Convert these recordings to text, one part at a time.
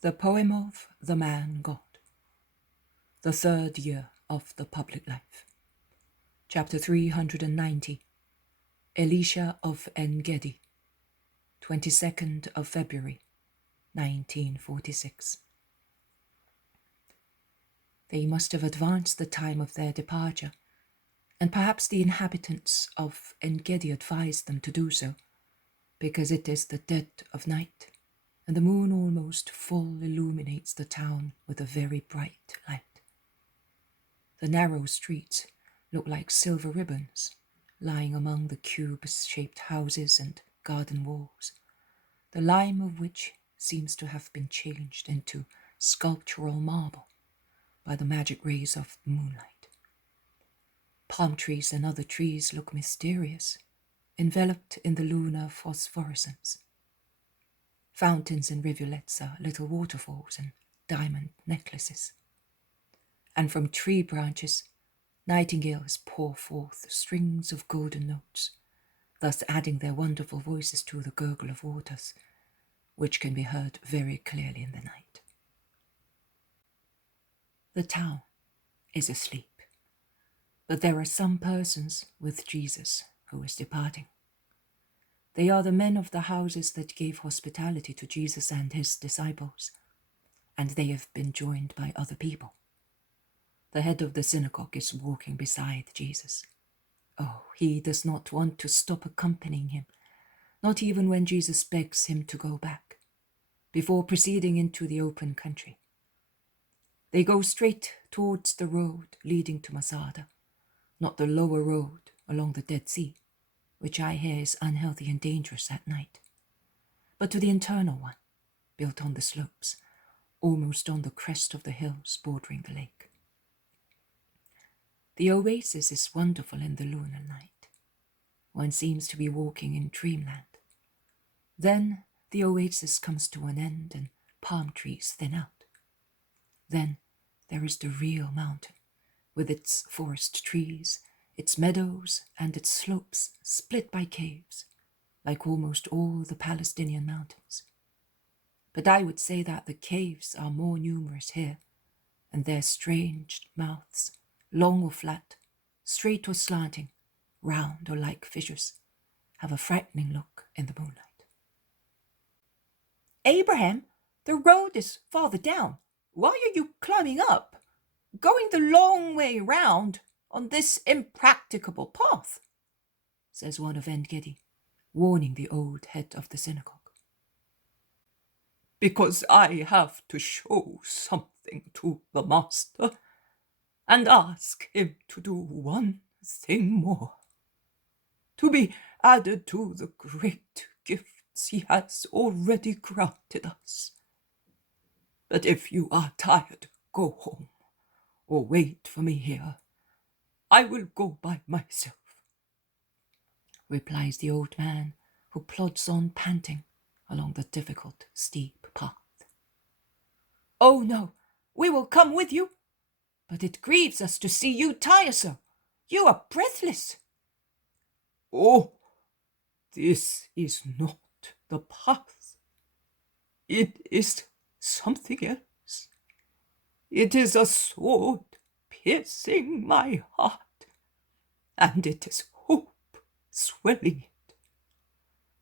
The Poem of the Man God. The Third Year of the Public Life. Chapter 390. Elisha of Engedi. 22nd of February, 1946. They must have advanced the time of their departure, and perhaps the inhabitants of Engedi advised them to do so, because it is the dead of night, and the moon almost full illuminates the town with a very bright light. The narrow streets look like silver ribbons lying among the cube-shaped houses and garden walls, the lime of which seems to have been changed into sculptural marble by the magic rays of the moonlight. Palm trees and other trees look mysterious, enveloped in the lunar phosphorescence. Fountains and rivulets are little waterfalls and diamond necklaces. And from tree branches, nightingales pour forth strings of golden notes, thus adding their wonderful voices to the gurgle of waters, which can be heard very clearly in the night. The town is asleep, but there are some persons with Jesus who is departing. They are the men of the houses that gave hospitality to Jesus and his disciples, and they have been joined by other people. The head of the synagogue is walking beside Jesus. Oh, he does not want to stop accompanying him, not even when Jesus begs him to go back, before proceeding into the open country. They go straight towards the road leading to Masada, not the lower road along the Dead Sea, which I hear is unhealthy and dangerous at night, but to the internal one, built on the slopes, almost on the crest of the hills bordering the lake. The oasis is wonderful in the lunar night. One seems to be walking in dreamland. Then the oasis comes to an end and palm trees thin out. Then there is the real mountain, with its forest trees, its meadows, and its slopes split by caves, like almost all the Palestinian mountains. But I would say that the caves are more numerous here, and their strange mouths, long or flat, straight or slanting, round or like fissures, have a frightening look in the moonlight. Abraham, the road is farther down. Why are you climbing up? Going the long way round on this impracticable path, says one of Engedi, warning the old head of the synagogue. Because I have to show something to the master and ask him to do one thing more, to be added to the great gifts he has already granted us. But if you are tired, go home, or wait for me here. I will go by myself, replies the old man, who plods on panting along the difficult, steep path. Oh no, we will come with you, but it grieves us to see you tire so. You are breathless. Oh, this is not the path. It is something else. It is a sword piercing my heart, and it is hope swelling it.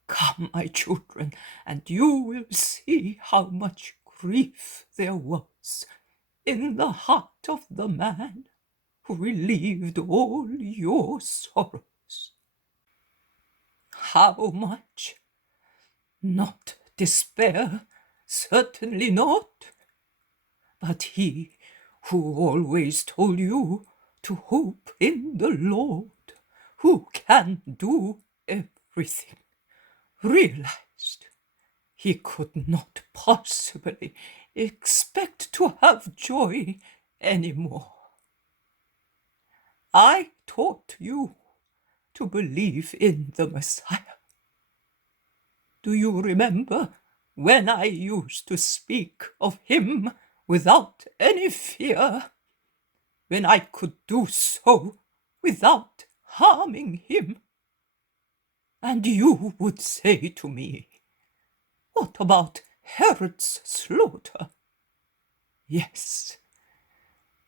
Come, my children, and you will see how much grief there was in the heart of the man who relieved all your sorrows. How much? Not despair, certainly not. But he who always told you to hope in the Lord, who can do everything, realized he could not possibly expect to have joy anymore. I taught you to believe in the Messiah. Do you remember when I used to speak of him without any fear, when I could do so without harming him? And you would say to me, what about Herod's slaughter. Yes,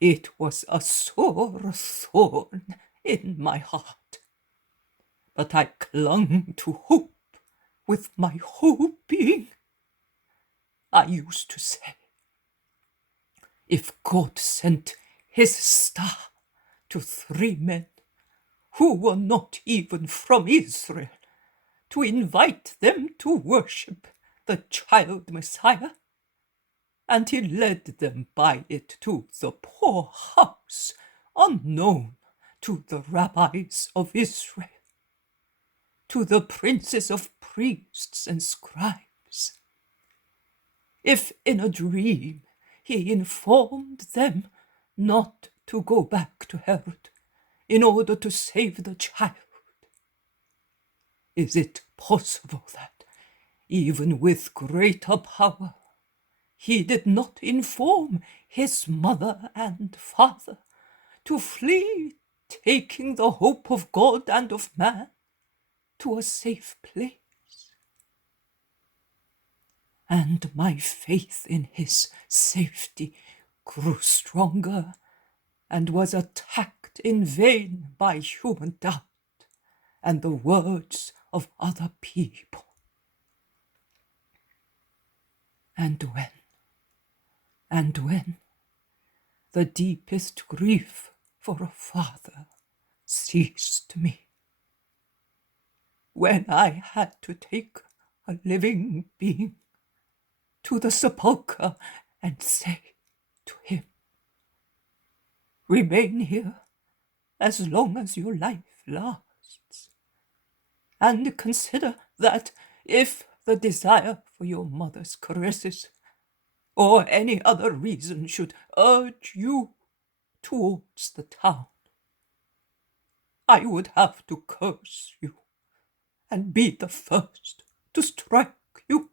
it was a sore thorn in my heart, but I clung to hope with my whole being. I used to say, if God sent his star to 3 men who were not even from Israel to invite them to worship the child Messiah, and he led them by it to the poor house unknown to the rabbis of Israel, to the princes of priests and scribes. If in a dream he informed them not to go back to Herod in order to save the child, is it possible that, even with greater power, he did not inform his mother and father to flee, taking the hope of God and of man to a safe place? And my faith in his safety grew stronger and was attacked in vain by human doubt and the words of other people. And when the deepest grief for a father seized me, when I had to take a living being to the sepulchre and say to him, remain here as long as your life lasts, and consider that if the desire for your mother's caresses or any other reason should urge you towards the town, I would have to curse you and be the first to strike you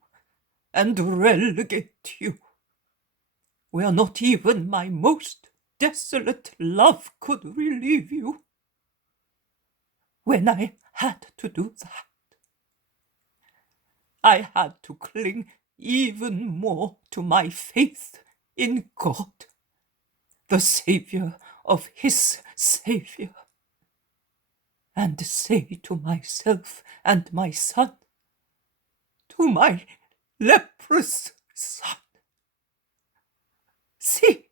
and relegate you, where not even my most desolate love could relieve you. When I had to do that, I had to cling even more to my faith in God, the Saviour of his Saviour, and say to myself and my son, to my leprous son, see,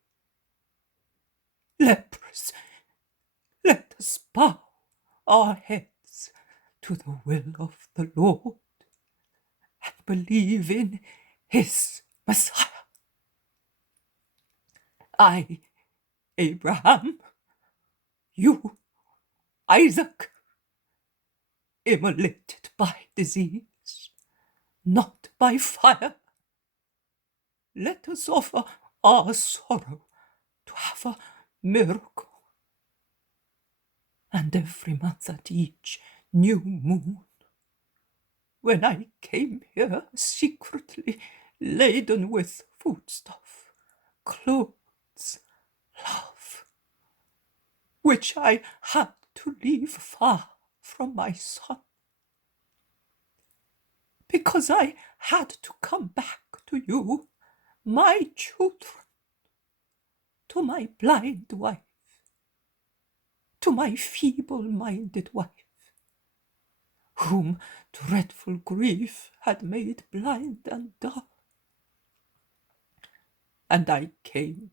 leprous, let us bow our heads to the will of the Lord and believe in his Messiah. I, Abraham, you, Isaac, immolated by disease, not by fire. Let us offer our sorrow to have a miracle. And every month at each new moon, when I came here secretly laden with foodstuff, clothes, love, which I had to leave far from my son, because I had to come back to you, my children, to my blind wife, to my feeble-minded wife, whom dreadful grief had made blind and dull. And I came.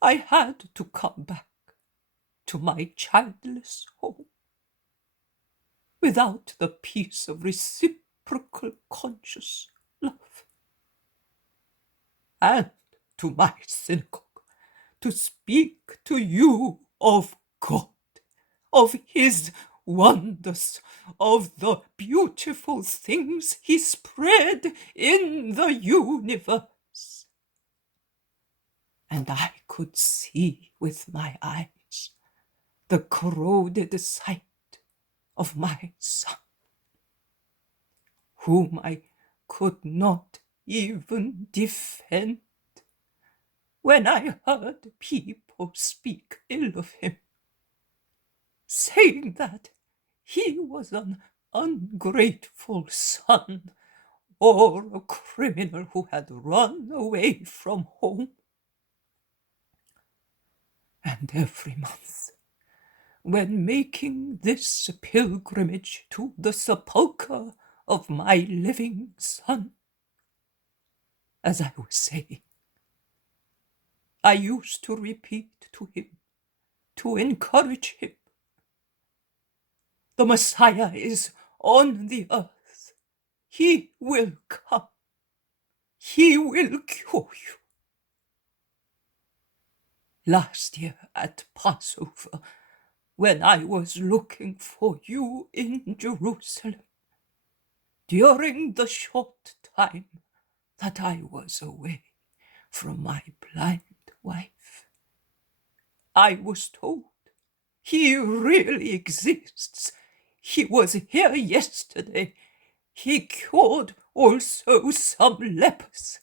I had to come back to my childless home, without the peace of reciprocal conscious love, and to my synagogue to speak to you of God, of his wonders, of the beautiful things he spread in the universe. And I could see with my eyes the corroded sight of my son, whom I could not even defend when I heard people speak ill of him, saying that he was an ungrateful son, or a criminal who had run away from home. And every month, when making this pilgrimage to the sepulchre of my living son, as I was saying, I used to repeat to him, to encourage him, the Messiah is on the earth. He will come. He will cure you. Last year at Passover, when I was looking for you in Jerusalem, during the short time that I was away from my blind wife, I was told he really exists. He was here yesterday. He cured also some lepers.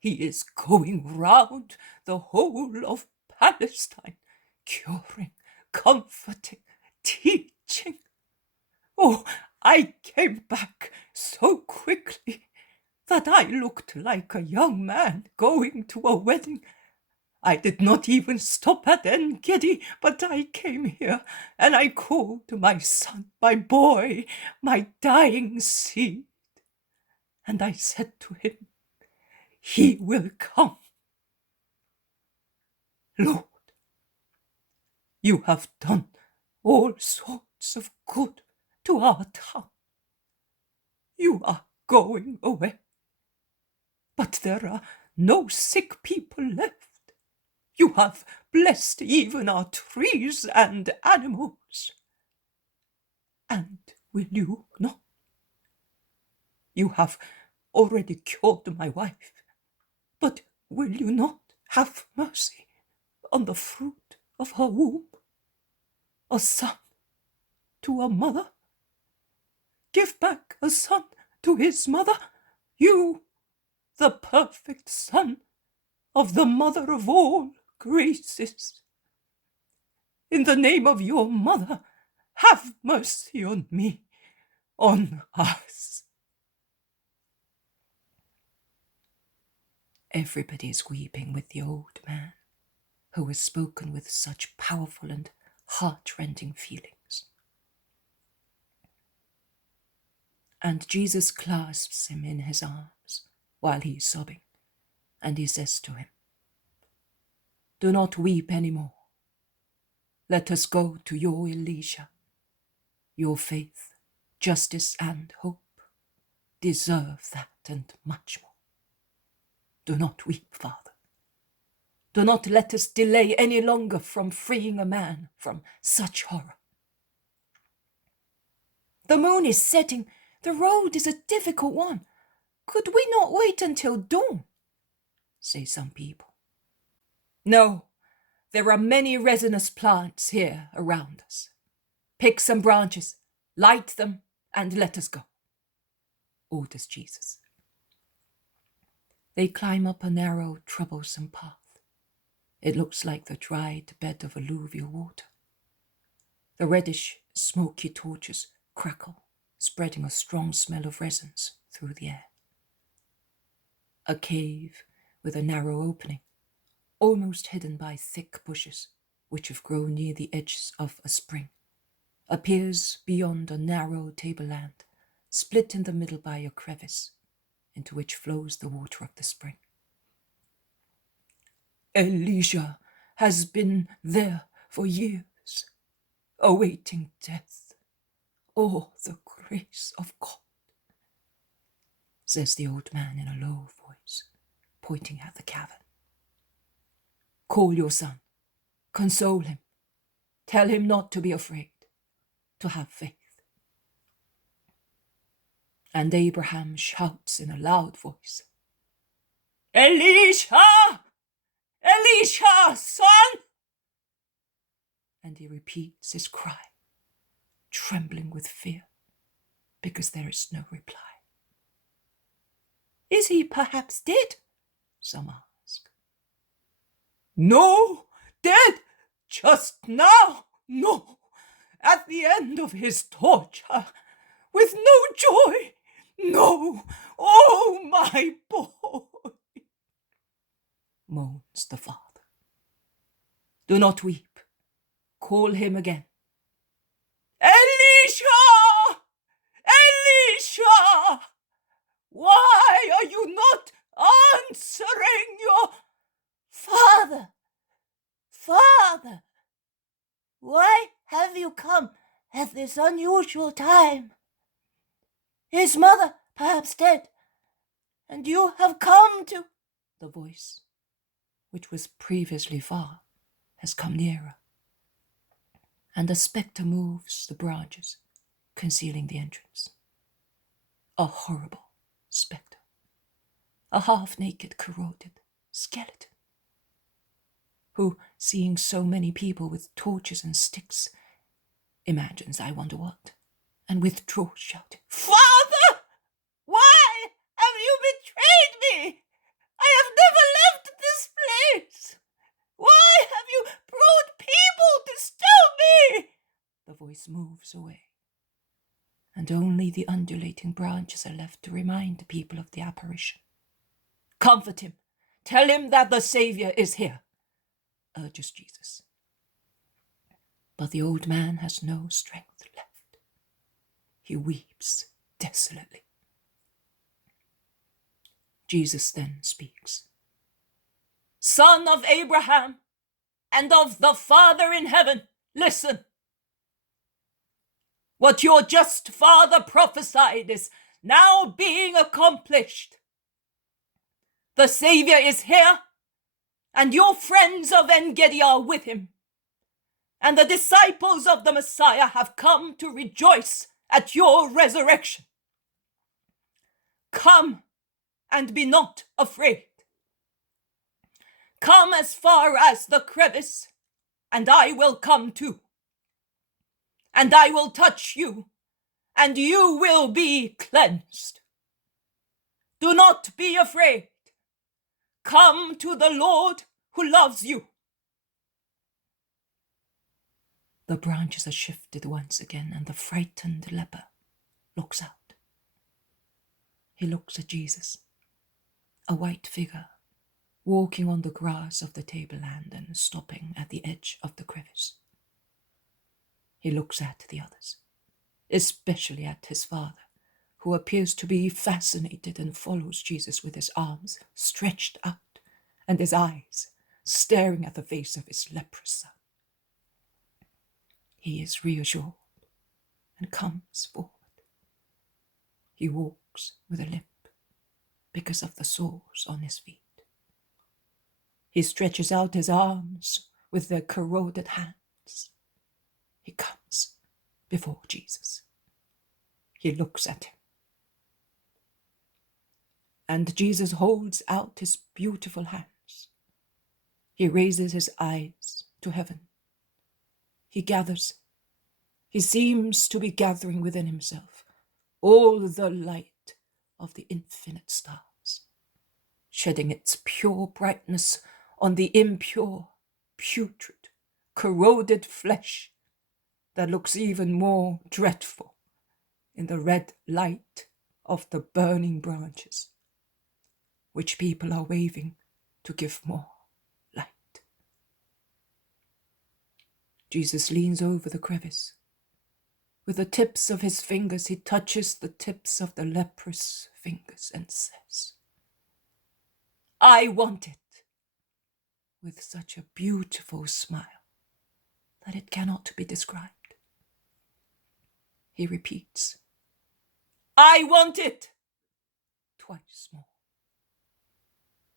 He is going round the whole of Palestine, curing, comforting, teaching. Oh, I came back so quickly that I looked like a young man going to a wedding. I did not even stop at Engedi, but I came here and I called my son, my boy, my dying seed. And I said to him, he will come. Lord, you have done all sorts of good to our town. You are going away, but there are no sick people left. You have blessed even our trees and animals. And will you not? You have already cured my wife, but will you not have mercy on the fruit of her womb? A son to a mother? Give back a son to his mother, you, the perfect son of the mother of all graces. In the name of your mother, have mercy on me, on us. Everybody is weeping with the old man, who has spoken with such powerful and heart-rending feelings. And Jesus clasps him in his arms while he is sobbing, and he says to him, "Do not weep any more. Let us go to your Elisha. Your faith, justice, and hope deserve that and much more. Do not weep, Father. Do not let us delay any longer from freeing a man from such horror. The moon is setting. The road is a difficult one. Could we not wait until dawn?" say some people. "No, there are many resinous plants here around us. Pick some branches, light them, and let us go," orders Jesus. They climb up a narrow, troublesome path. It looks like the dried bed of alluvial water. The reddish, smoky torches crackle, spreading a strong smell of resins through the air. A cave with a narrow opening, almost hidden by thick bushes which have grown near the edges of a spring, appears beyond a narrow tableland, split in the middle by a crevice, into which flows the water of the spring. Elisha has been there for years, awaiting death. Oh, the grace of God, says the old man in a low voice, pointing at the cavern. Call your son, console him, tell him not to be afraid, to have faith. And Abraham shouts in a loud voice, Elisha! Elisha, son! And he repeats his cry, trembling with fear, because there is no reply. "Is he perhaps dead?" some ask. No, dead just now, no, at the end of his torture, with no joy, No! Oh, my boy! Moans the father. Do not weep. Call him again. Elisha! Elisha! Why are you not answering your... Father! Father! Why have you come at this unusual time? His mother perhaps dead, and you have come to... The voice, which was previously far, has come nearer, and a spectre moves the branches, concealing the entrance. A horrible spectre, a half-naked, corroded skeleton, who, seeing so many people with torches and sticks, imagines I wonder what, and withdraws, shouting, Father! Why have you betrayed me? I have never left this place. Why have you brought people to stone me? The voice moves away, and only the undulating branches are left to remind the people of the apparition. Comfort him. Tell him that the Saviour is here, urges Jesus. But the old man has no strength left. He weeps desolately. Jesus then speaks. Son of Abraham and of the Father in heaven, listen. What your just father prophesied is now being accomplished. The Saviour is here, and your friends of Engedi are with him. And the disciples of the Messiah have come to rejoice at your resurrection. Come and be not afraid. Come as far as the crevice, and I will come too. And I will touch you, and you will be cleansed. Do not be afraid. Come to the Lord who loves you. The branches are shifted once again, and the frightened leper looks out. He looks at Jesus, a white figure, walking on the grass of the tableland and stopping at the edge of the crevice. He looks at the others, especially at his father, who appears to be fascinated and follows Jesus with his arms stretched out and his eyes staring at the face of his leprous son. He is reassured and comes forward. He walks with a limp because of the sores on his feet. He stretches out his arms with their corroded hands. He comes before Jesus. He looks at him. And Jesus holds out his beautiful hands. He raises his eyes to heaven. He gathers. He seems to be gathering within himself all the light of the infinite stars, shedding its pure brightness on the impure, putrid, corroded flesh that looks even more dreadful in the red light of the burning branches, which people are waving to give more light. Jesus leans over the crevice. With the tips of his fingers, he touches the tips of the leprous fingers and says, I want it. With such a beautiful smile that it cannot be described. He repeats, I want it. Twice more.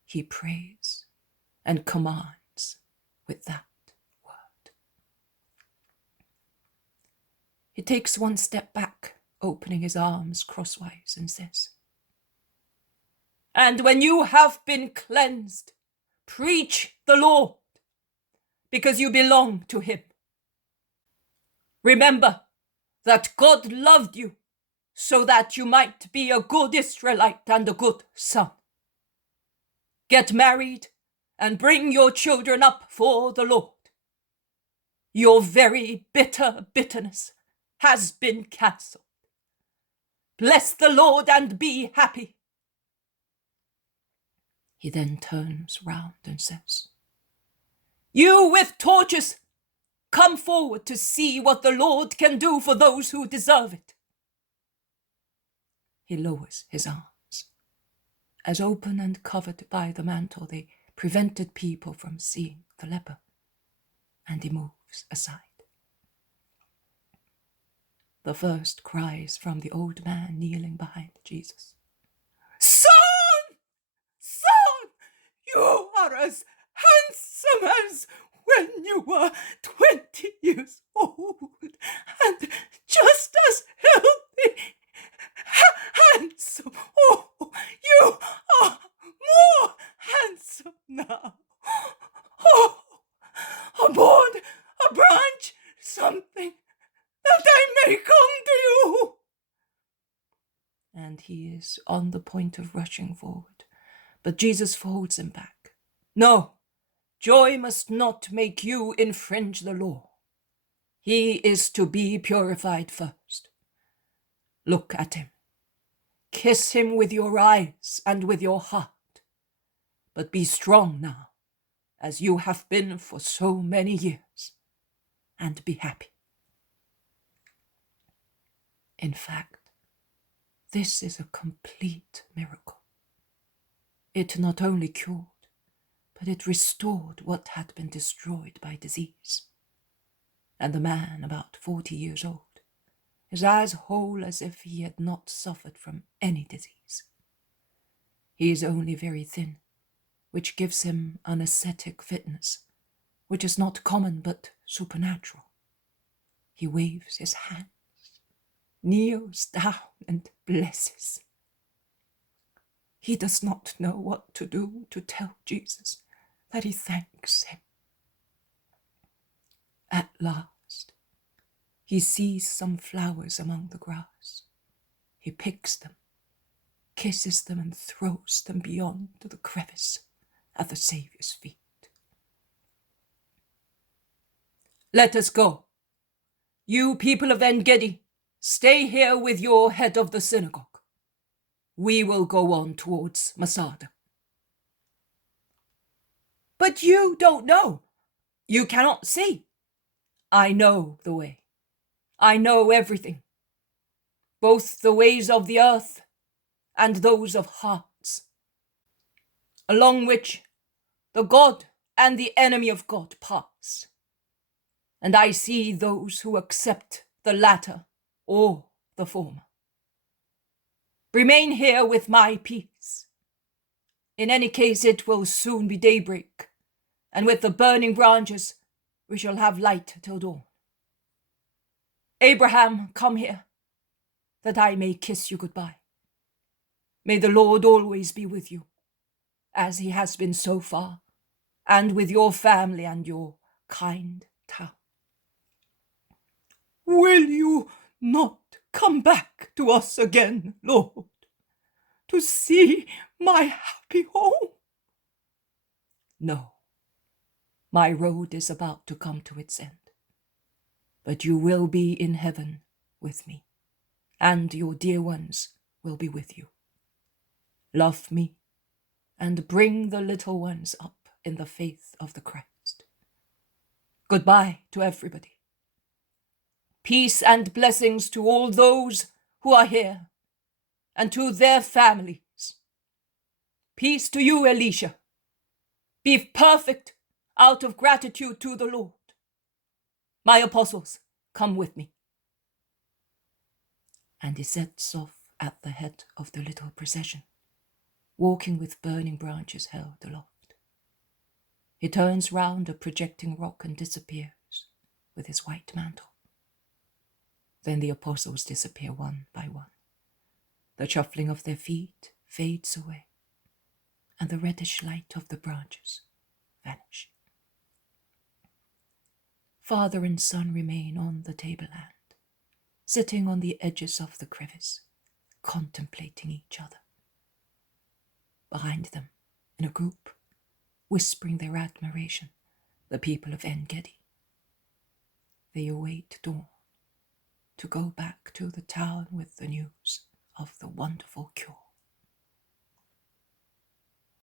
He prays and commands with that word. He takes one step back, opening his arms crosswise, and says, And when you have been cleansed, preach the Lord, because you belong to him. Remember that God loved you so that you might be a good Israelite and a good son. Get married and bring your children up for the Lord. Your very bitter bitterness has been cancelled. Bless the Lord and be happy. He then turns round and says, You with torches, come forward to see what the Lord can do for those who deserve it. He lowers his arms. As open and covered by the mantle, they prevented people from seeing the leper, and he moves aside. The first cries from the old man kneeling behind Jesus. Son! Son! You are as handsome as when you were 20 years old, and just as healthy, handsome. Oh, you are more handsome now. Oh, aboard a branch, something that I may come to you. And he is on the point of rushing forward, but Jesus holds him back. No, joy must not make you infringe the law. He is to be purified first. Look at him. Kiss him with your eyes and with your heart. But be strong now, as you have been for so many years, and be happy. In fact, this is a complete miracle. It not only cured, but it restored what had been destroyed by disease. And the man, about 40 years old, is as whole as if he had not suffered from any disease. He is only very thin, which gives him an ascetic fitness, which is not common but supernatural. He waves his hands, kneels down and blesses. He does not know what to do to tell Jesus that he thanks him. At last, he sees some flowers among the grass. He picks them, kisses them, and throws them beyond the crevice at the Saviour's feet. Let us go. You people of Engedi, stay here with your head of the synagogue. We will go on towards Masada. But you don't know. You cannot see. I know the way. I know everything. Both the ways of the earth and those of hearts, along which the God and the enemy of God pass. And I see those who accept the latter or the former. Remain here with my peace. In any case, it will soon be daybreak, and with the burning branches, we shall have light till dawn. Abraham, come here, that I may kiss you goodbye. May the Lord always be with you, as he has been so far, and with your family and your kind town. Will you not come back to us again, Lord, to see my happy home? No, my road is about to come to its end, but you will be in heaven with me, and your dear ones will be with you. Love me, and bring the little ones up in the faith of the Christ. Goodbye to everybody. Peace and blessings to all those who are here, and to their families. Peace to you, Elisha. Be perfect out of gratitude to the Lord. My apostles, come with me. And he sets off at the head of the little procession, walking with burning branches held aloft. He turns round a projecting rock and disappears with his white mantle. Then the apostles disappear one by one. The shuffling of their feet fades away, and the reddish light of the branches vanish. Father and son remain on the tableland, sitting on the edges of the crevice, contemplating each other. Behind them, in a group, whispering their admiration, the people of Engedi. They await dawn to go back to the town with the news of the wonderful cure.